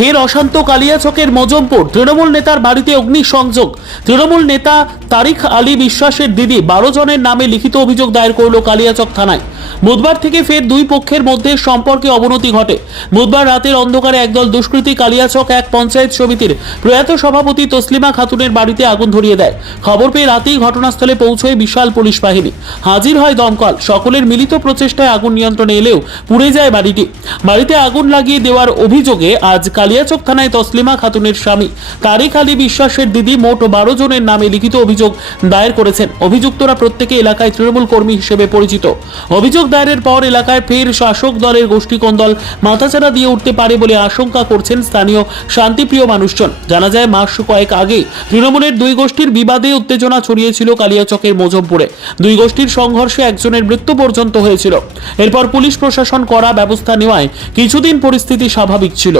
ফের অশান্ত কালিয়াচকের মজমপুর। তৃণমূল নেতার বাড়িতে অগ্নিসংযোগ। তৃণমূল নেতা তারিক আলী বিশ্বাসের দিদি বারো জনের নামে লিখিত অভিযোগ দায়ের করল কালিয়াচক থানায়। বুধবার থেকে ফের দুই পক্ষের মধ্যে সম্পর্কে অবনতি ঘটে। বুধবার রাতের অন্ধকারে একদল দুষ্কৃতী কালিয়াচক এক পঞ্চায়েত সমিতির প্রয়াত সভাপতি তসলিমা খাতুনের বাড়িতে আগুন ধরিয়ে দেয়। খবর পেয়ে রাতেই ঘটনাস্থলে পৌঁছয় বিশাল পুলিশ বাহিনী। হাজির হয় দমকল। সকলের মিলিত প্রচেষ্টায় আগুন নিয়ন্ত্রণে এলেও পুড়ে যায় বাড়িটি। বাড়িতে আগুন লাগিয়ে দেওয়ার অভিযোগে আজ কালিয়াচক থানায় তসলিমা খাতুনের স্বামী। তারিক আলী বিশ্বাসের দিদি মোট বারো জনের নামে লিখিত অভিযোগ দায়ের করেছেন। অভিযুক্তরা প্রত্যেকে এলাকায় তৃণমূল কর্মী হিসেবে পরিচিত। অভিযোগ দায়েরের পর এলাকায় ফের শাসক দলের গোষ্ঠীকন্দল মাথাচাড়া দিয়ে উঠতে পারে বলে আশঙ্কা করছেন স্থানীয় শান্তিপ্রিয় মানুষজন। জানা যায়, মাস কয়েক আগে তৃণমূলের দুই গোষ্ঠীর বিবাদে উত্তেজনা ছড়িয়েছিল কালিয়াচকের মজমপুরে। দুই গোষ্ঠীর সংঘর্ষে একজনের মৃত্যু পর্যন্ত হয়েছিল। এরপর পুলিশ প্রশাসন করা ব্যবস্থা নেওয়ায় কিছুদিন পরিস্থিতি স্বাভাবিক ছিল।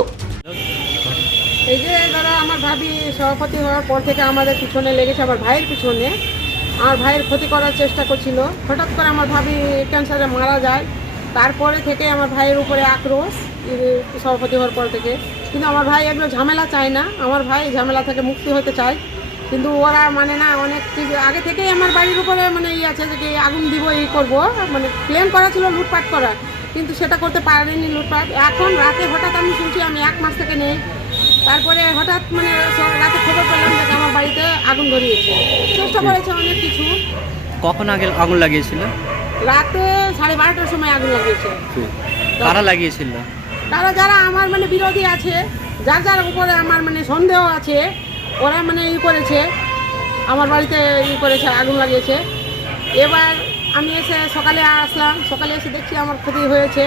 ভাবি সভাপতি হওয়ার পর থেকে আমাদের পিছনে লেগেছে আমার ভাইয়ের পিছনে। আমার ভাইয়ের ক্ষতি করার চেষ্টা করছিল। হঠাৎ করে আমার ভাবি ক্যান্সারে মারা যায়। তারপরে থেকে আমার ভাইয়ের উপরে আক্রোশ সভাপতি হওয়ার পর থেকে। কিন্তু আমার ভাই এগুলো ঝামেলা চায় না। আমার ভাই ঝামেলা থেকে মুক্তি হতে চায়। কিন্তু ওরা মানে না, অনেক কিছু আগে থেকেই আমার বাড়ির উপরে মানে ই আছে যে কি আগুন দিব এই করব। মানে প্ল্যান করা ছিল লুটপাট করা। কিন্তু সেটা করতে পারেনি লুটপাট। এখন রাতে হঠাৎ আমি শুনছি, আমি এক মাস থেকে নেই। তারপরে হঠাৎ মানে রাতে খবর পেলাম যে আমার বাড়িতে আগুন ধরিয়েছে। চেষ্টা করেছে অনেক কিছু। কখন আগে আগুন লাগিয়েছিল? রাতে সাড়ে বারোটার সময় আগুন লাগিয়েছে। কারা লাগিয়েছিল? তারা যারা আমার মানে বিরোধী আছে যার যার উপরে আমার মানে সন্দেহ আছে ওরা মানে ই করেছে আমার বাড়িতে ই করেছে আগুন লাগিয়েছে। এবার আমি এসে সকালে আসলাম সকালে এসে দেখছি আমার ক্ষতি হয়েছে।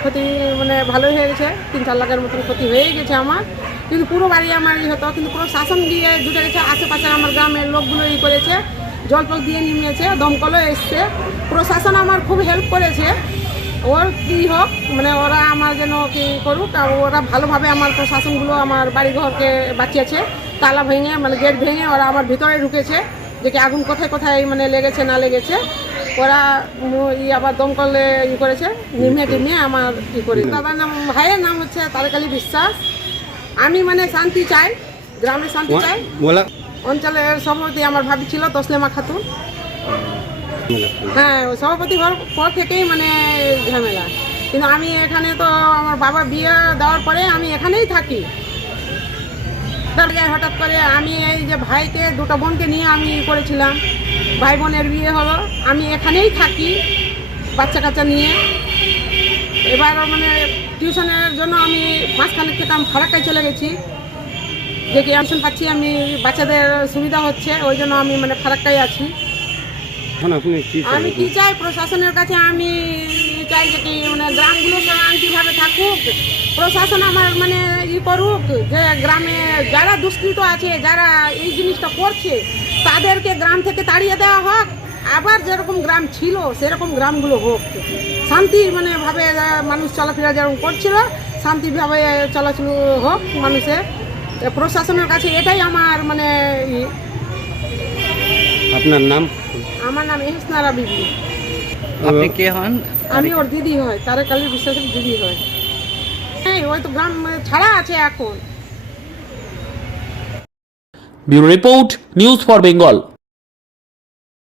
ক্ষতি মানে ভালোই হয়ে গেছে তিন চার লাখের মতন ক্ষতি হয়ে গেছে আমার। কিন্তু পুরো বাড়ি আমার ই হতো, কিন্তু পুরো শাসন দিয়ে জুটে গেছে, আশেপাশে আমার গ্রামের লোকগুলো ই করেছে, জল টল দিয়ে নিমিয়েছে, দমকলও এসছে। প্রশাসন আমার খুব হেল্প করেছে। ওর কী হোক মানে ওরা আমার যেন কি করুক ওরা ভালোভাবে আমার প্রশাসনগুলো, আমার বাড়িঘরকে বাঁচিয়েছে। তালা ভেঙে মানে গেট ভেঙে ওরা আমার ভিতরে ঢুকেছে, যে কি আগুন কোথায় কোথায় মানে লেগেছে, না লেগেছে। ওরা ই আবার দমকলে ই করেছে নিমে টিমে আমার ই করে দাদার নাম, ভাইয়ের নাম হচ্ছে তারেক আলী বিশ্বাস। আমি মানে শান্তি চাই গ্রামে শান্তি চাই। অঞ্চলের সভাপতি আমার ভাবি ছিল তসলেমা খাতুন। হ্যাঁ সভাপতি হওয়ার পর থেকেই মানে ঝামেলা। কিন্তু আমি এখানে তো আমার বাবা বিয়ে দেওয়ার পরে আমি এখানেই থাকি। তারপরে হঠাৎ করে আমি এই যে ভাইকে দুটো বোনকে নিয়ে আমি করেছিলাম। ভাই বোনের বিয়ে হলো আমি এখানেই থাকি বাচ্চা কাচ্চা নিয়ে। এবার মানে টিউশনের জন্য আমি মাঝখানে থেকে আমি ফারাক্কায় চলে গেছি। যে কি টিউশন পাচ্ছি আমি বাচ্চাদের সুবিধা হচ্ছে ওই জন্য আমি মানে ফারাক্কায় আছি। আমি কি চাই? প্রশাসনের কাছে আমি চাই যে কি মানে গ্রামগুলো শান্তিভাবে থাকুক প্রশাসন আমার মানে ই করুক যে গ্রামে যারা দুষ্কৃত আছে যারা এই জিনিসটা করছে তাদেরকে গ্রাম থেকে তাড়িয়ে দেওয়া হোক। আবার যেরকম গ্রাম ছিল সেরকম গ্রামগুলো হোক। শান্তি মানে ভাবে মানুষ চলাফেরা যেরকম করছিল শান্তিভাবে চলাচল হোক মানুষের। প্রশাসনের কাছে এটাই আমার মানে ই। আপনার নাম? আমার নাম এহসনারা বিবি। আপনি কে হন? আমি ওর দিদি হয় তারে কালী বিশ্বাসের দিদি হয়। হ্যাঁ ওই তো গ্রাম ছাড়া আছে এখন। Bureau report news for Bengal.